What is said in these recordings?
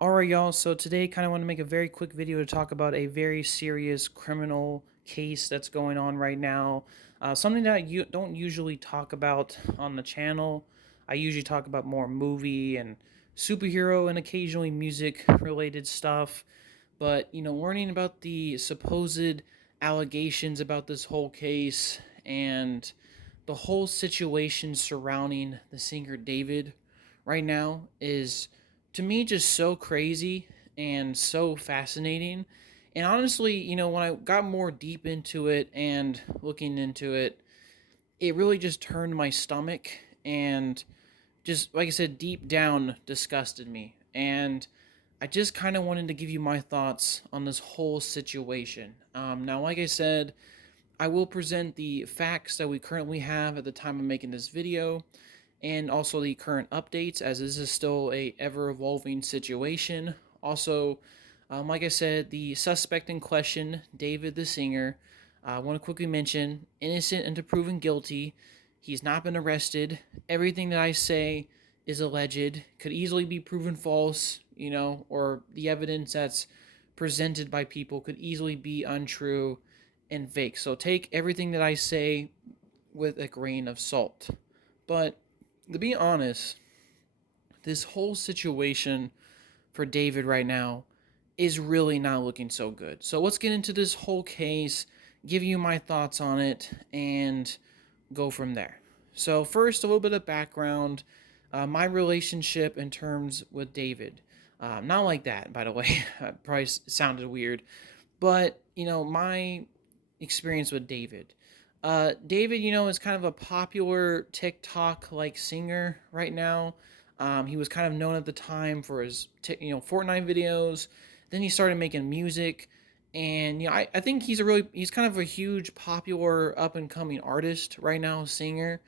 Alright, y'all, so today kind of want to make a very quick video to talk about a very serious criminal case that's going on right now. Something that you don't usually talk about on the channel. I usually talk about more movie and superhero and occasionally music related stuff. But, learning about the supposed allegations about this whole case and the whole situation surrounding the singer David right now is to me just so crazy and so fascinating. And honestly, when I got more deep into it and looking into it, it really just turned my stomach and just, like I said, deep down disgusted me. And I just kind of wanted to give you my thoughts on this whole situation. Now, like I said, I will present the facts that we currently have at the time of making this video and also the current updates, as this is still a ever-evolving situation. Also, like I said, the suspect in question, David the singer, I want to quickly mention, innocent until proven guilty. He's not been arrested. Everything that I say is alleged, could easily be proven false, or the evidence that's presented by people could easily be untrue and fake. So take everything that I say with a grain of salt. But to be honest, this whole situation for David right now is really not looking so good. So let's get into this whole case, give you my thoughts on it, and go from there. So, first, a little bit of background. My relationship in terms with David. Not like that, by the way. Probably sounded weird. But, my experience with David. David, is kind of a popular TikTok like singer right now. He was kind of known at the time for his Fortnite videos. Then he started making music, and I think he's kind of a huge popular up and coming artist right now, singer.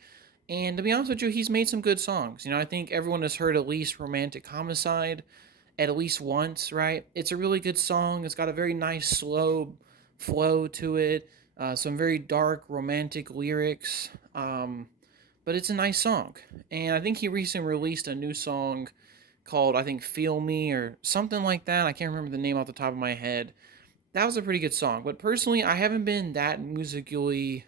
And to be honest with you, he's made some good songs. I think everyone has heard at least "Romantic Homicide" at least once, right? It's a really good song. It's got a very nice slow flow to it, some very dark romantic lyrics, but it's a nice song. And I think he recently released a new song called, I think, "Feel Me" or something like that. I can't remember the name off the top of my head. That was a pretty good song, but personally, I haven't been that musically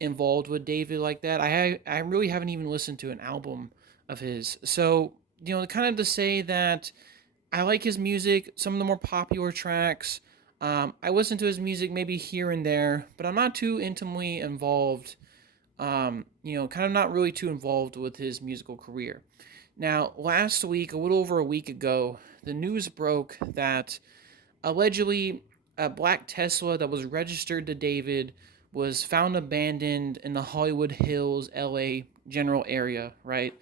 involved with David like that. I really haven't even listened to an album of his. So, kind of to say that I like his music, some of the more popular tracks. I listen to his music maybe here and there, but I'm not too intimately involved. Kind of not really too involved with his musical career. Now, last week, a little over a week ago, the news broke that allegedly a black Tesla that was registered to David was found abandoned in the Hollywood Hills, LA general area, right?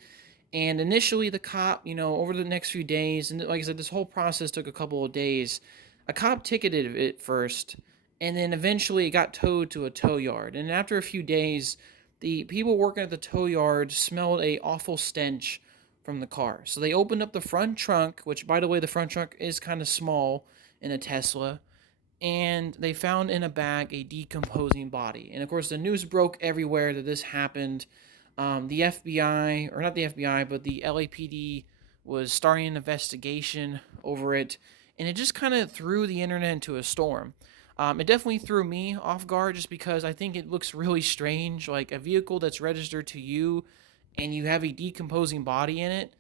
And initially, the cop, over the next few days, and like I said, this whole process took a couple of days. A cop ticketed it first, and then eventually it got towed to a tow yard. And after a few days, the people working at the tow yard smelled a awful stench from the car. So they opened up the front trunk, which, by the way, the front trunk is kind of small in a Tesla, and they found in a bag a decomposing body. And of course, the news broke everywhere that this happened. The FBI, or not the FBI, but the LAPD was starting an investigation over it, and it just kind of threw the internet into a storm. It definitely threw me off guard just because I think it looks really strange, like a vehicle that's registered to you and you have a decomposing body in it.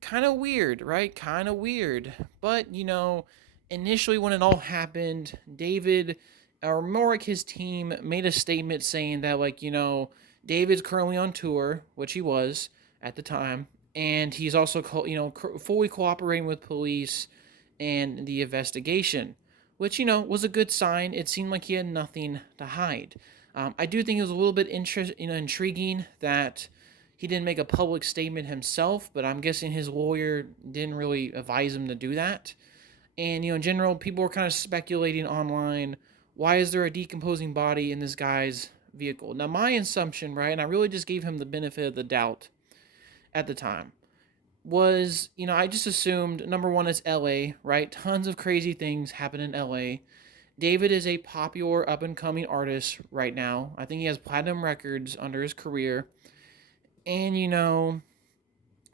Kind of weird, right? Kind of weird. But, initially when it all happened, David, or more like his team, made a statement saying that, like, David's currently on tour, which he was at the time, and he's also, fully cooperating with police and the investigation, which, was a good sign. It seemed like he had nothing to hide. I do think it was a little bit intriguing that he didn't make a public statement himself, but I'm guessing his lawyer didn't really advise him to do that. And, in general, people were kind of speculating online, why is there a decomposing body in this guy's vehicle? Now, my assumption, right, and I really just gave him the benefit of the doubt at the time, was, I just assumed, number one, it's LA, right? Tons of crazy things happen in LA. David is a popular up and coming artist right now. I think he has platinum records under his career. And,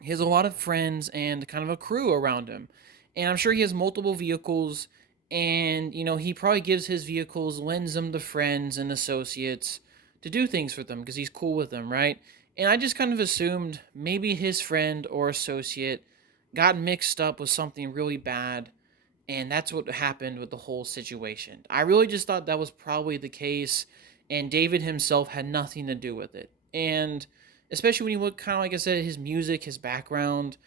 He has a lot of friends and kind of a crew around him. And I'm sure he has multiple vehicles. And, he probably gives his vehicles, lends them to friends and associates to do things for them because he's cool with them, right? And I just kind of assumed maybe his friend or associate got mixed up with something really bad. And that's what happened with the whole situation. I really just thought that was probably the case. And David himself had nothing to do with it. And especially when you look kind of like I said, his music, his background,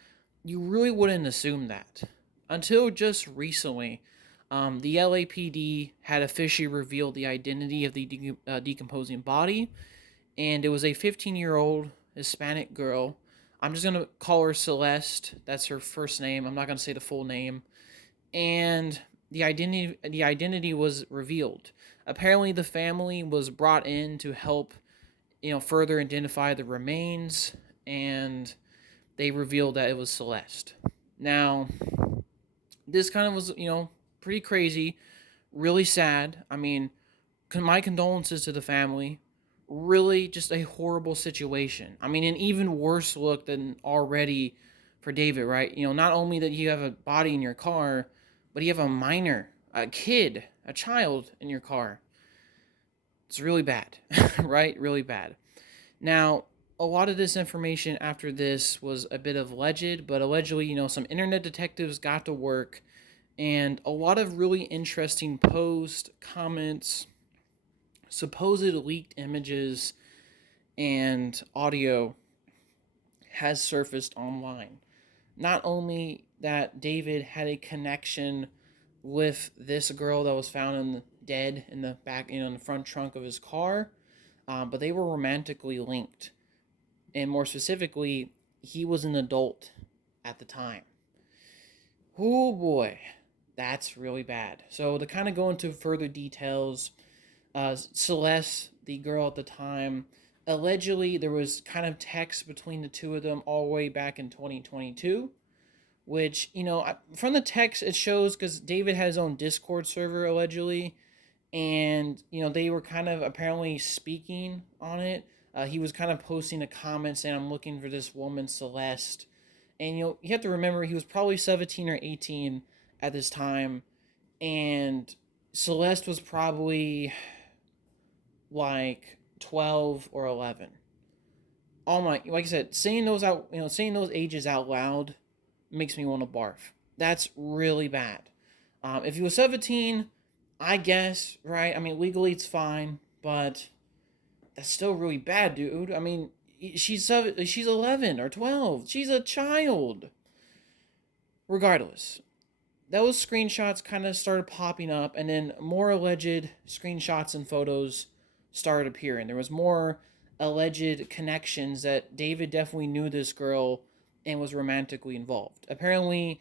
you really wouldn't assume that until just recently. The LAPD had officially revealed the identity of the decomposing body, and it was a 15-year-old Hispanic girl. I'm just gonna call her Celeste. That's her first name. I'm not gonna say the full name. And the identity was revealed. Apparently, the family was brought in to help, further identify the remains, and they revealed that it was Celeste. Now, this kind of was, pretty crazy, really sad. I mean, my condolences to the family. Really, just a horrible situation. I mean, an even worse look than already for David, right? Not only that you have a body in your car, but you have a minor, a kid, a child in your car. It's really bad, right? Really bad. Now, a lot of this information after this was a bit of alleged, but allegedly, some internet detectives got to work, and a lot of really interesting posts, comments, supposed leaked images, and audio has surfaced online. Not only that David had a connection with this girl that was found dead in the back, in the front trunk of his car, but they were romantically linked. And more specifically, he was an adult at the time. Oh boy, that's really bad. So to kind of go into further details, Celeste, the girl at the time, allegedly there was kind of text between the two of them all the way back in 2022, which, from the text it shows because David had his own Discord server allegedly, and, they were kind of apparently speaking on it. He was kind of posting a comment saying, "I'm looking for this woman, Celeste." And, you have to remember he was probably 17 or 18 at this time, and Celeste was probably like 12 or 11. Like I said, saying those ages out loud makes me want to barf. That's really bad. If he was 17, I guess, right? I mean, legally it's fine, but that's still really bad, dude. I mean, she's 11 or 12. She's a child. Regardless, those screenshots kind of started popping up, and then more alleged screenshots and photos started appearing. There was more alleged connections that David definitely knew this girl and was romantically involved. Apparently,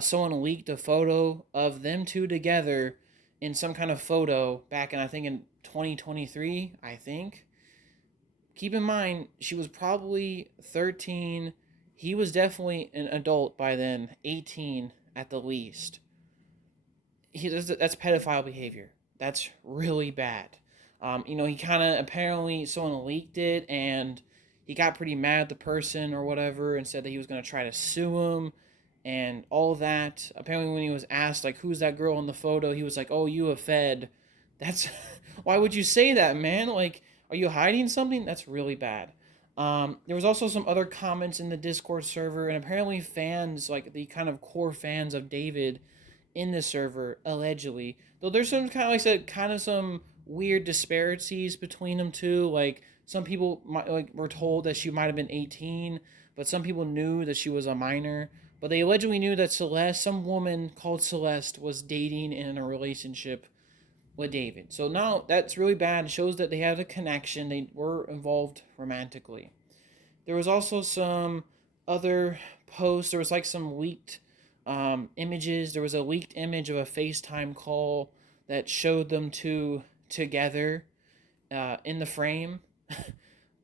someone leaked a photo of them two together in some kind of photo back in, I think, in 2023, I think. Keep in mind, she was probably 13. He was definitely an adult by then, 18 at the least. That's pedophile behavior. That's really bad. He kind of apparently someone leaked it, and he got pretty mad at the person or whatever, and said that he was gonna try to sue him, and all that. Apparently, when he was asked like, "Who's that girl in the photo?" he was like, "Oh, you a Fed." That's why would you say that, man? Like, are you hiding something? That's really bad. There was also some other comments in the Discord server, and apparently fans, like the kind of core fans of David, in the server allegedly. Though there's some kind of like I said, kind of some weird disparities between them too. Like some people were told that she might have been 18, but some people knew that she was a minor. But they allegedly knew that Celeste, some woman called Celeste, was dating and in a relationship with David. So now that's really bad. It shows that they had a connection. They were involved romantically. There was also some other posts. There was like some leaked images. There was a leaked image of a FaceTime call that showed them two together in the frame.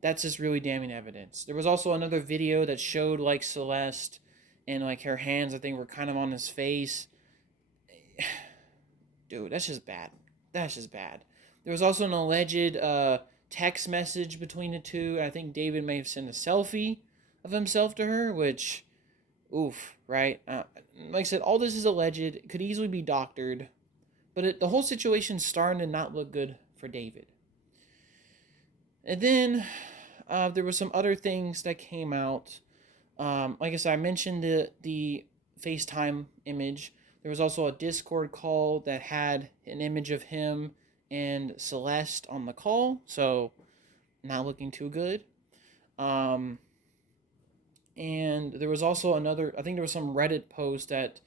That's just really damning evidence. There was also another video that showed like Celeste and like her hands, I think, were kind of on his face. Dude, that's just bad. That's just bad. There was also an alleged text message between the two. I think David may have sent a selfie of himself to her, which, oof, right? Like I said, all this is alleged. It could easily be doctored, but the whole situation's starting to not look good for David. And then there were some other things that came out. Like I said, I mentioned the FaceTime image. There was also a Discord call that had an image of him and Celeste on the call, so not looking too good. Um, and there was also another, I think there was some Reddit post that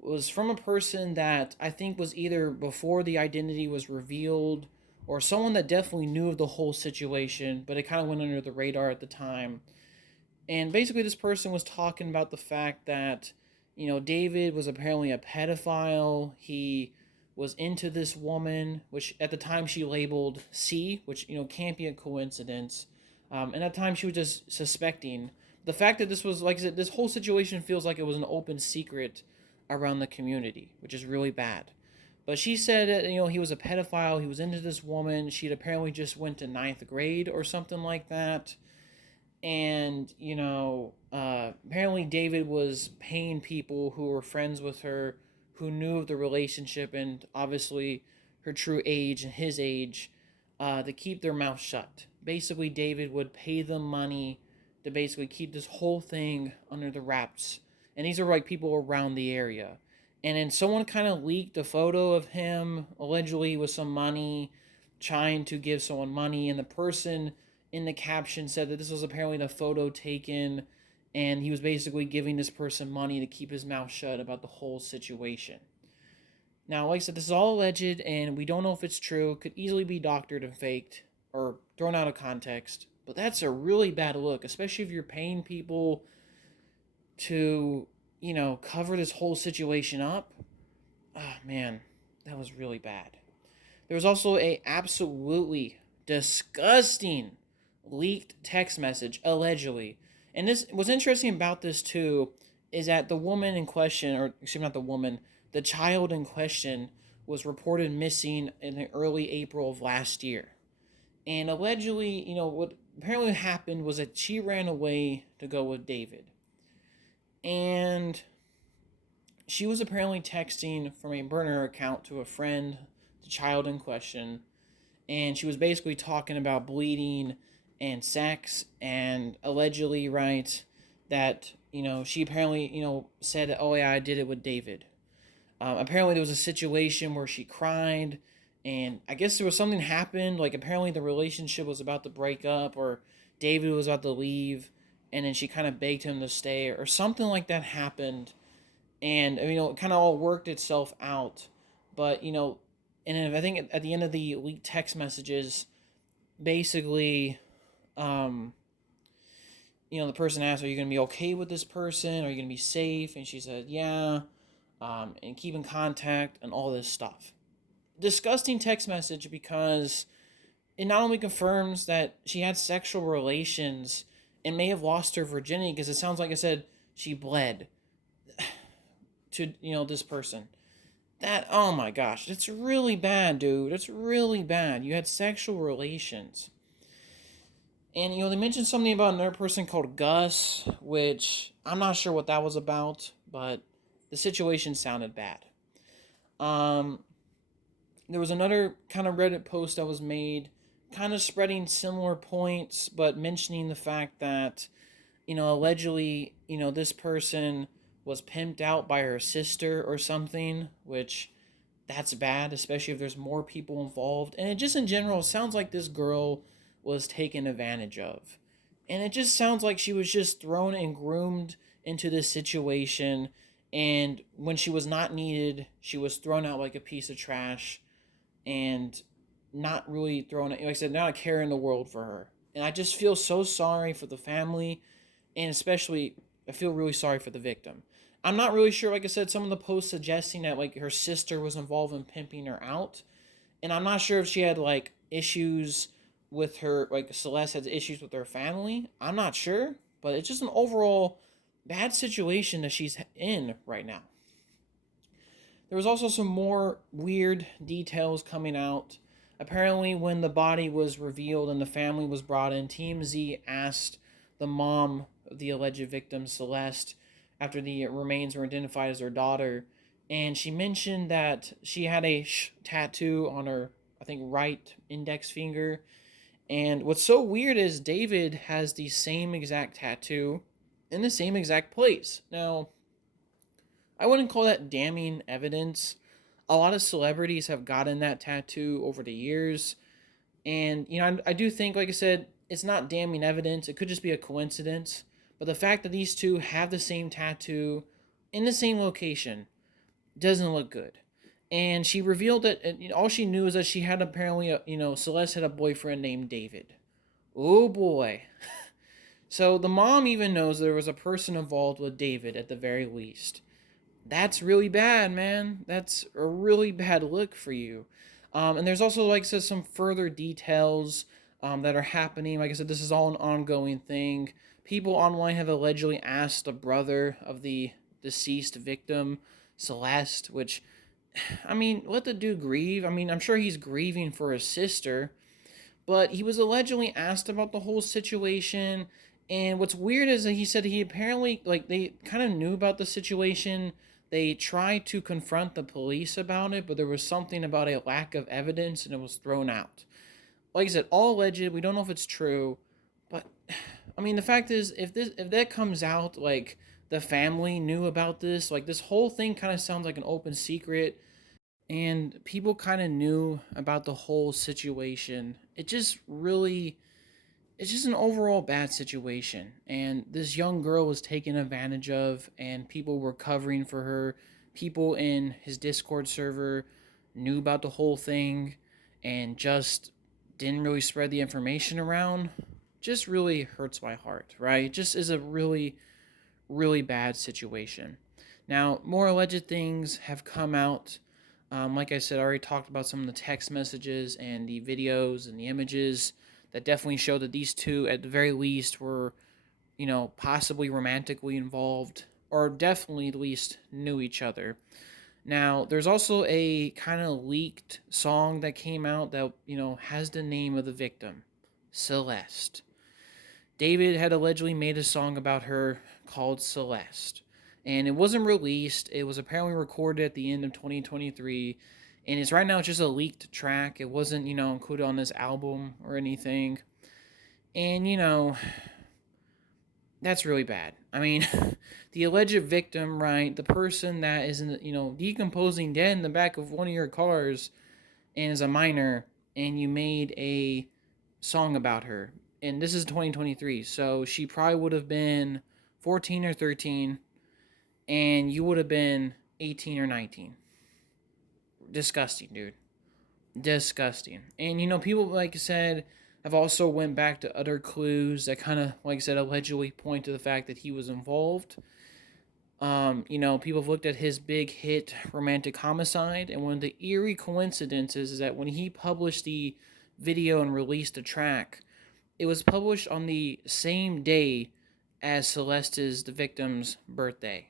was from a person that I think was either before the identity was revealed or someone that definitely knew of the whole situation, but it kind of went under the radar at the time. And basically, this person was talking about the fact that, David was apparently a pedophile. He was into this woman, which at the time she labeled C, which, can't be a coincidence. And at the time she was just suspecting. The fact that this was, like I said, this whole situation feels like it was an open secret around the community, which is really bad. But she said that, he was a pedophile. He was into this woman. She'd apparently just went to ninth grade or something like that. And apparently David was paying people who were friends with her, who knew of the relationship and obviously her true age and his age, to keep their mouth shut. Basically, David would pay them money to basically keep this whole thing under the wraps. And these are like people around the area. And then someone kind of leaked a photo of him allegedly with some money, trying to give someone money, and the person in the caption said that this was apparently the photo taken, and he was basically giving this person money to keep his mouth shut about the whole situation. Now, like I said, this is all alleged, and we don't know if it's true. It could easily be doctored and faked or thrown out of context. But that's a really bad look, especially if you're paying people to, cover this whole situation up. Ah, man, that was really bad. There was also a absolutely disgusting leaked text message, allegedly. And this, what's interesting about this too is that the woman in question, or excuse me, not the woman, the child in question was reported missing in the early April of last year. And allegedly, what apparently happened was that she ran away to go with David. And she was apparently texting from a burner account to a friend, the child in question, and she was basically talking about bleeding and sex, and allegedly, right, that, she apparently, said that, oh yeah, I did it with David. Apparently there was a situation where she cried, and I guess there was something happened, like apparently the relationship was about to break up, or David was about to leave, and then she kind of begged him to stay, or something like that happened, and, it kind of all worked itself out, but, and then I think at the end of the leaked text messages, basically, um, the person asked, "Are you gonna be okay with this person? Are you gonna be safe?" And she said, "Yeah," and keep in contact and all this stuff. Disgusting text message because it not only confirms that she had sexual relations and may have lost her virginity, because it sounds like I said she bled to this person. That, oh my gosh, it's really bad, dude. It's really bad. You had sexual relations. And, they mentioned something about another person called Gus, which I'm not sure what that was about, but the situation sounded bad. There was another kind of Reddit post that was made, kind of spreading similar points, but mentioning the fact that, allegedly, this person was pimped out by her sister or something, which that's bad, especially if there's more people involved. And it just in general sounds like this girl was taken advantage of. And it just sounds like she was just thrown and groomed into this situation. And when she was not needed, she was thrown out like a piece of trash and not really thrown, like I said, not a care in the world for her. And I just feel so sorry for the family, and especially I feel really sorry for the victim. I'm not really sure, like I said, some of the posts suggesting that like her sister was involved in pimping her out. And I'm not sure if she had like issues with her, like Celeste had issues with her family. I'm not sure, but it's just an overall bad situation that she's in right now. There was also some more weird details coming out. Apparently, when the body was revealed and the family was brought in, TMZ asked the mom of the alleged victim, Celeste, after the remains were identified as her daughter. And she mentioned that she had a tattoo on her, I think, right index finger. And what's so weird is David has the same exact tattoo in the same exact place. Now, I wouldn't call that damning evidence. A lot of celebrities have gotten that tattoo over the years. And, I do think, like I said, it's not damning evidence. It could just be a coincidence. But the fact that these two have the same tattoo in the same location doesn't look good. And she revealed that all she knew is that she had apparently, Celeste had a boyfriend named David. Oh boy. So the mom even knows there was a person involved with David at the very least. That's really bad, man. That's a really bad look for you. And there's also, like I said, some further details that are happening. Like I said, this is all an ongoing thing. People online have allegedly asked the brother of the deceased victim, Celeste, which, I mean, let the dude grieve. I mean, I'm sure he's grieving for his sister, but he was allegedly asked about the whole situation. And what's weird is that he said he apparently, like, they kind of knew about the situation. They tried to confront the police about it, but there was something about a lack of evidence and it was thrown out. Like I said, all alleged. We don't know if it's true, but I mean, the fact is, if that comes out, like the family knew about this, like this whole thing kind of sounds like an open secret, and people kind of knew about the whole situation. It's just an overall bad situation. And this young girl was taken advantage of, and people were covering for her. People in his Discord server knew about the whole thing and just didn't really spread the information around. Just really hurts my heart, right? Just is a really, really bad situation. Now, more alleged things have come out. Like I said, I already talked about some of the text messages and the videos and the images that definitely show that these two, at the very least, were, possibly romantically involved, or definitely at least knew each other. Now, there's also a kind of leaked song that came out that, has the name of the victim, Celeste. David had allegedly made a song about her called Celeste. And it wasn't released. It was apparently recorded at the end of 2023. And it's right now just a leaked track. It wasn't, included on this album or anything. And, that's really bad. I mean, the alleged victim, right? The person that is, decomposing dead in the back of one of your cars and is a minor, and you made a song about her. And this is 2023, so she probably would have been 14 or 13, and you would have been 18 or 19. Disgusting, dude. Disgusting. And, people, like I said, have also went back to other clues that kind of, like I said, allegedly point to the fact that he was involved. People have looked at his big hit Romantic Homicide, and one of the eerie coincidences is that when he published the video and released the track, it was published on the same day as Celeste's, the victim's, birthday.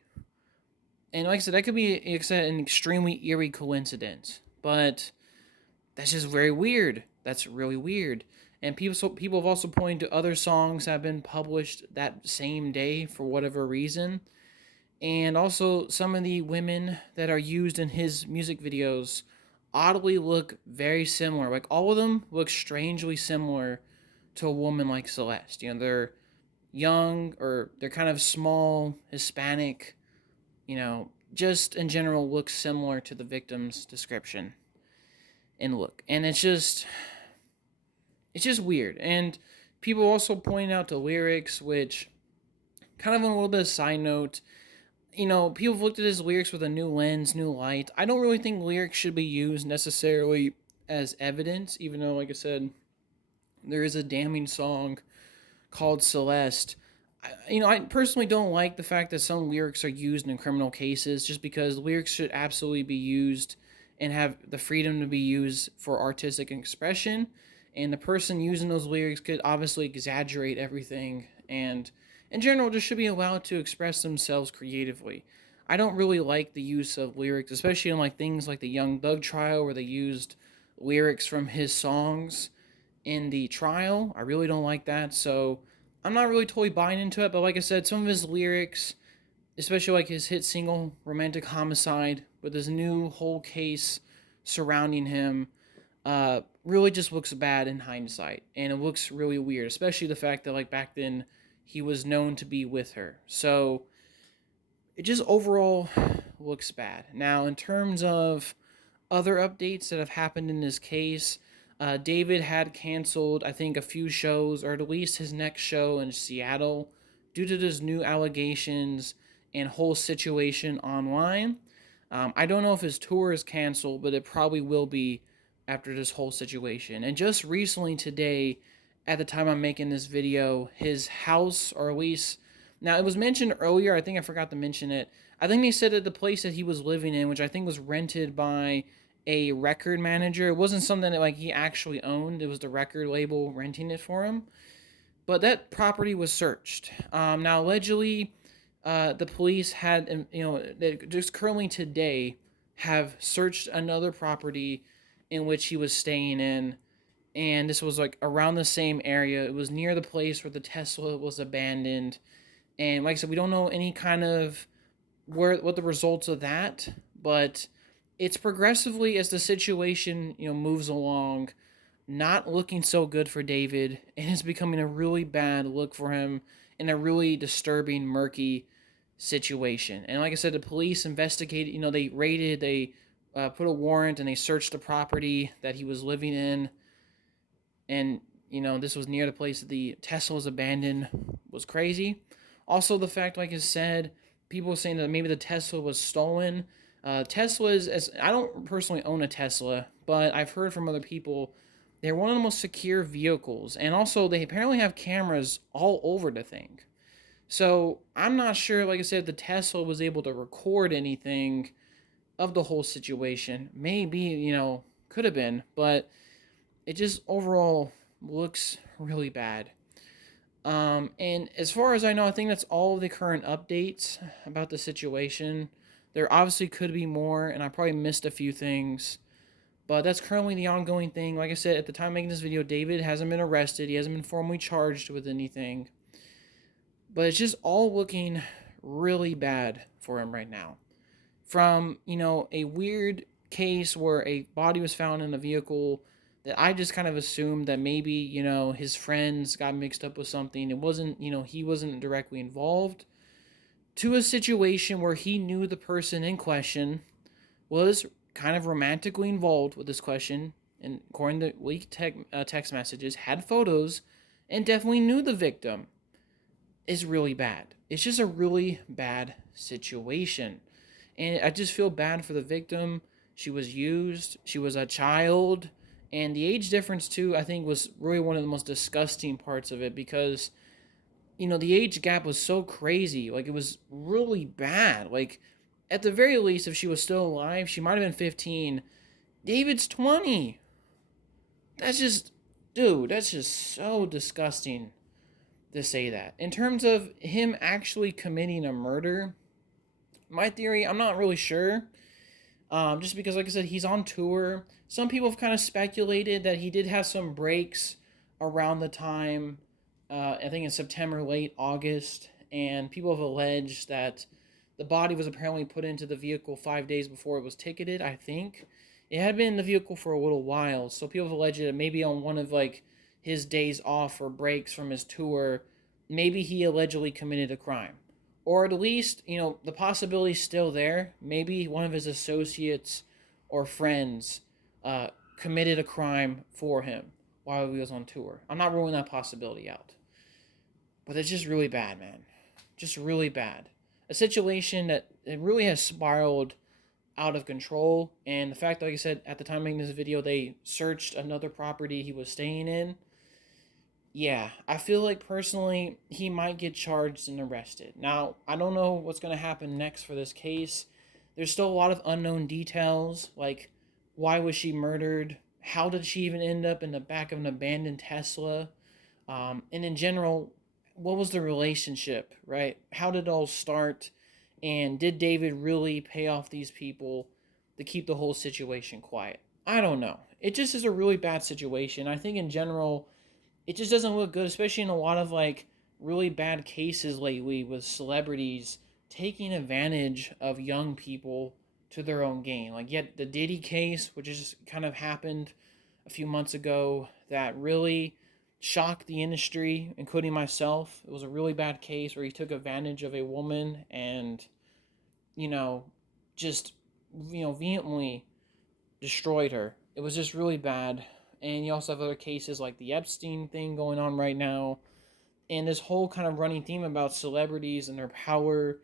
And like I said, that could be an extremely eerie coincidence, but that's just very weird. That's really weird. And people have also pointed to other songs that have been published that same day for whatever reason. And also, some of the women that are used in his music videos oddly look very similar. Like, all of them look strangely similar to a woman like Celeste. They're young, or they're kind of small, Hispanic, just in general look similar to the victim's description and look. And it's just weird. And people also point out the lyrics, which, kind of on a little bit of side note, people have looked at his lyrics with a new lens, new light. I don't really think lyrics should be used necessarily as evidence, even though, like I said, there is a damning song called Celeste. I personally don't like the fact that some lyrics are used in criminal cases, just because lyrics should absolutely be used and have the freedom to be used for artistic expression. And the person using those lyrics could obviously exaggerate everything, and in general just should be allowed to express themselves creatively. I don't really like the use of lyrics, especially in like things like the Young Thug trial, where they used lyrics from his songs in the trial. I really don't like that. So I'm not really totally buying into it, but like I said, some of his lyrics, especially like his hit single "Romantic Homicide," with his new whole case surrounding him, really just looks bad in hindsight, and it looks really weird, especially the fact that like back then he was known to be with her. So it just overall looks bad. Now, in terms of other updates that have happened in this case, David had canceled, I think, a few shows, or at least his next show in Seattle, due to this new allegations and whole situation online. I don't know if his tour is canceled, but it probably will be after this whole situation. And just recently today, at the time I'm making this video, his house, or at least, now it was mentioned earlier, I think I forgot to mention it. I think they said that the place that he was living in, which I think was rented by a record manager, it wasn't something that like he actually owned, it was the record label renting it for him. But that property was searched. Now, allegedly, the police had, just currently today, have searched another property in which he was staying in, and this was like around the same area. It was near the place where the Tesla was abandoned, and like I said, we don't know any kind of what the results of that, but it's progressively as the situation moves along, not looking so good for David, and it's becoming a really bad look for him in a really disturbing, murky situation. And like I said, the police investigated, they raided, they put a warrant, and they searched the property that he was living in. And, this was near the place that the Tesla was abandoned, was crazy. Also, the fact, like I said, people were saying that maybe the Tesla was stolen. Tesla is, as I don't personally own a Tesla, but I've heard from other people they're one of the most secure vehicles, and also they apparently have cameras all over the thing. So I'm not sure, like I said, if the Tesla was able to record anything of the whole situation. Maybe, could have been, but it just overall looks really bad. And as far as I know, I think that's all of the current updates about the situation. There obviously could be more, and I probably missed a few things. But that's currently the ongoing thing. Like I said, at the time of making this video, David hasn't been arrested. He hasn't been formally charged with anything. But it's just all looking really bad for him right now. From, a weird case where a body was found in a vehicle that I just kind of assumed that maybe, his friends got mixed up with something. It wasn't, he wasn't directly involved. To a situation where he knew the person in question was kind of romantically involved with this question, and according to leaked text messages, had photos, and definitely knew the victim, is really bad. It's just a really bad situation. And I just feel bad for the victim. She was used, she was a child, and the age difference, too, I think was really one of the most disgusting parts of it because, the age gap was so crazy. Like, it was really bad. Like, at the very least, if she was still alive, she might have been 15. David's 20. That's just, dude, that's just so disgusting to say that. In terms of him actually committing a murder, my theory, I'm not really sure. Just because, like I said, he's on tour. Some people have kind of speculated that he did have some breaks around the time, I think in September, late August, and people have alleged that the body was apparently put into the vehicle 5 days before it was ticketed, I think. It had been in the vehicle for a little while, so people have alleged that maybe on one of, like, his days off or breaks from his tour, maybe he allegedly committed a crime. Or at least, the possibility's still there. Maybe one of his associates or friends committed a crime for him while he was on tour. I'm not ruling that possibility out. But it's just really bad, man. Just really bad. A situation that it really has spiraled out of control. And the fact that, like I said, at the time of making this video, they searched another property he was staying in. Yeah, I feel like personally he might get charged and arrested. Now, I don't know what's going to happen next for this case. There's still a lot of unknown details, like why was she murdered? How did she even end up in the back of an abandoned Tesla? And in general, what was the relationship, right? How did it all start? And did David really pay off these people to keep the whole situation quiet? I don't know. It just is a really bad situation. I think in general, it just doesn't look good, especially in a lot of like really bad cases lately with celebrities taking advantage of young people to their own gain. Like, yet the Diddy case, which just kind of happened a few months ago, that really shocked the industry, including myself. It was a really bad case where he took advantage of a woman and, you know, just, vehemently destroyed her. It was just really bad. And you also have other cases like the Epstein thing going on right now, and this whole kind of running theme about celebrities and their power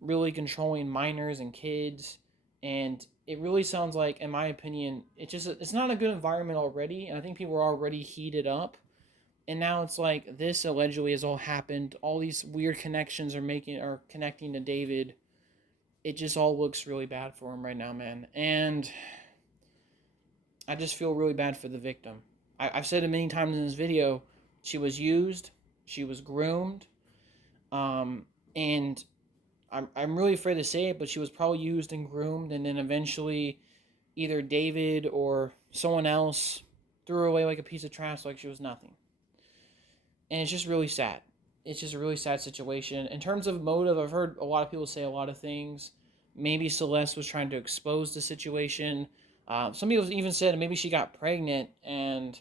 really controlling minors and kids. And it really sounds like, in my opinion, it's not a good environment already, and I think people are already heated up. And now it's like this allegedly has all happened. All these weird connections are connecting to David. It just all looks really bad for him right now, man. And I just feel really bad for the victim. I've said it many times in this video. She was used, she was groomed, and I'm really afraid to say it, but she was probably used and groomed, and then eventually either David or someone else threw her away like a piece of trash, like she was nothing. And it's just really sad. It's just a really sad situation. In terms of motive, I've heard a lot of people say a lot of things. Maybe Celeste was trying to expose the situation. Some people even said maybe she got pregnant and,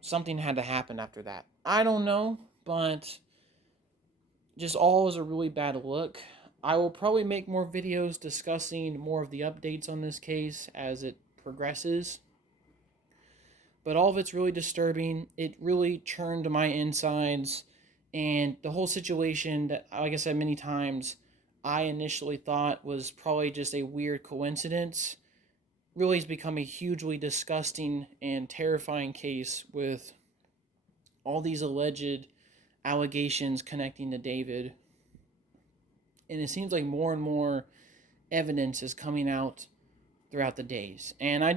something had to happen after that. I don't know, but just all is a really bad look. I will probably make more videos discussing more of the updates on this case as it progresses. But all of it's really disturbing. It really churned my insides. And the whole situation that, like I said many times, I initially thought was probably just a weird coincidence, really has become a hugely disgusting and terrifying case with all these alleged allegations connecting to David. And it seems like more and more evidence is coming out throughout the days. And I'm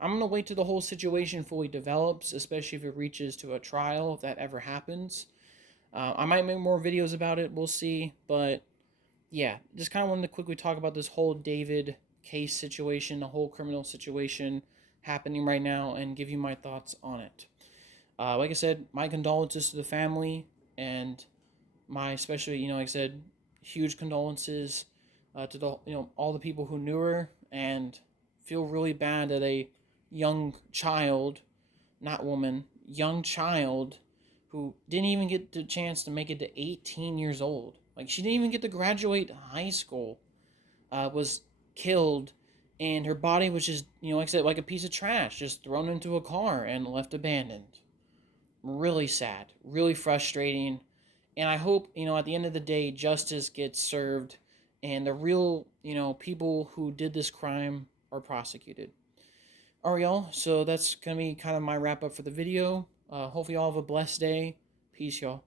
going to wait till the whole situation fully develops, especially if it reaches to a trial, if that ever happens. I might make more videos about it, we'll see. But yeah, just kind of wanted to quickly talk about this whole David case situation, the whole criminal situation happening right now, and give you my thoughts on it. Like I said, my condolences to the family, and my especially, like I said, huge condolences to the all the people who knew her, and feel really bad that a young child, not woman, young child who didn't even get the chance to make it to 18 years old. Like, she didn't even get to graduate high school, was killed, and her body was just, like I said, like a piece of trash, just thrown into a car and left abandoned. Really sad, really frustrating. And I hope, at the end of the day, justice gets served and the real, people who did this crime are prosecuted. All right, y'all. So that's going to be kind of my wrap up for the video. Hopefully, y'all have a blessed day. Peace, y'all.